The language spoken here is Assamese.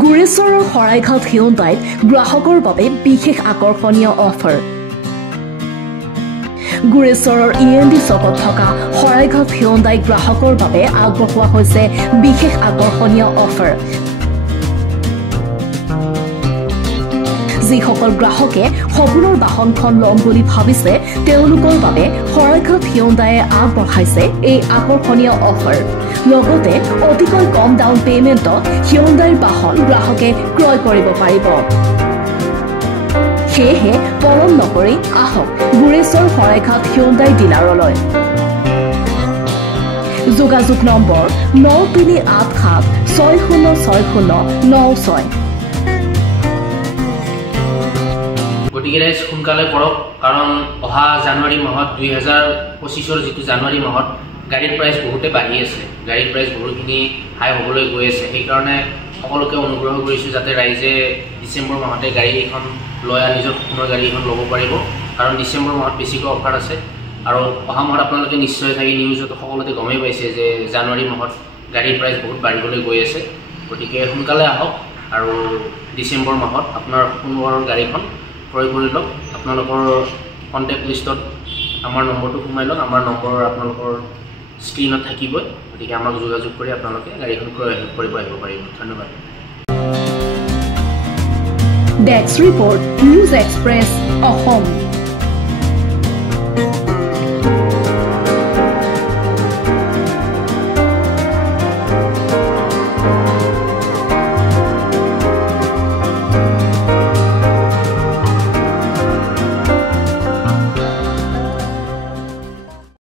গুৰেশ্বৰৰ শৰাইঘাট হিউণ্ডাইত গ্ৰাহকৰ বাবে বিশেষ আকৰ্ষণীয় অফাৰ। গুৰেশ্বৰৰ END চকত থকা শৰাইঘাট হিউণ্ডাই গ্ৰাহকৰ বাবে আগবঢ়োৱা হৈছে বিশেষ আকৰ্ষণীয় অফাৰ। যিসকল গ্ৰাহকে সপোনৰ বাহনখন ল'ম বুলি ভাবিছে তেওঁলোকৰ বাবে শৰাইঘাট হিউণ্ডাইয়ে আগবঢ়াইছে এই আকৰ্ষণীয় অফাৰ। লগতে অতিকৈ কম ডাউন পেমেণ্টত হিউণ্ডাইৰ বাহন গ্ৰাহকে ক্ৰয় কৰিব পাৰিব। সেয়েহে পলম নকৰি আহক গুৰেশ্বৰ শৰাইঘাট হিউণ্ডাই ডিলাৰলৈ। যোগাযোগ নম্বৰ 9387606096। গতিকে সোনকালে কৰক, কাৰণ অহা জানুৱাৰী মাহত 2025 যিটো জানুৱাৰী মাহত গাড়ীৰ প্ৰাইচ বহুতে বাঢ়ি আছে, গাড়ীৰ প্ৰাইচ বহুখিনি হাই হ'বলৈ গৈ আছে। সেইকাৰণে সকলোকে অনুগ্ৰহ কৰিছোঁ যাতে ৰাইজে ডিচেম্বৰ মাহতে গাড়ী এখন লৈ নিজৰ সপোনৰ গাড়ী এখন ল'ব পাৰিব, কাৰণ ডিচেম্বৰ মাহত বেছিকৈ অফাৰ আছে। আৰু অহা মাহত আপোনালোকে নিশ্চয় থাকি নিউজত সকলোতে গমেই পাইছে যে জানুৱাৰী মাহত গাড়ীৰ প্ৰাইচ বহুত বাঢ়িবলৈ গৈ আছে। গতিকে সোনকালে আহক আৰু ডিচেম্বৰ মাহত আপোনাৰ সপোনৰ গাড়ীখন ক্ৰয় কৰি লওক। আপোনালোকৰ কণ্টেক্ট লিষ্টত আমাৰ নম্বৰটো সোমাই লওক, আমাৰ নম্বৰ আপোনালোকৰ স্ক্ৰীনত থাকিবই। গতিকে আমাক যোগাযোগ কৰি আপোনালোকে গাড়ীখন ক্ৰয় কৰিব আহিব পাৰিব। ধন্যবাদ। Desk report, news express Assam.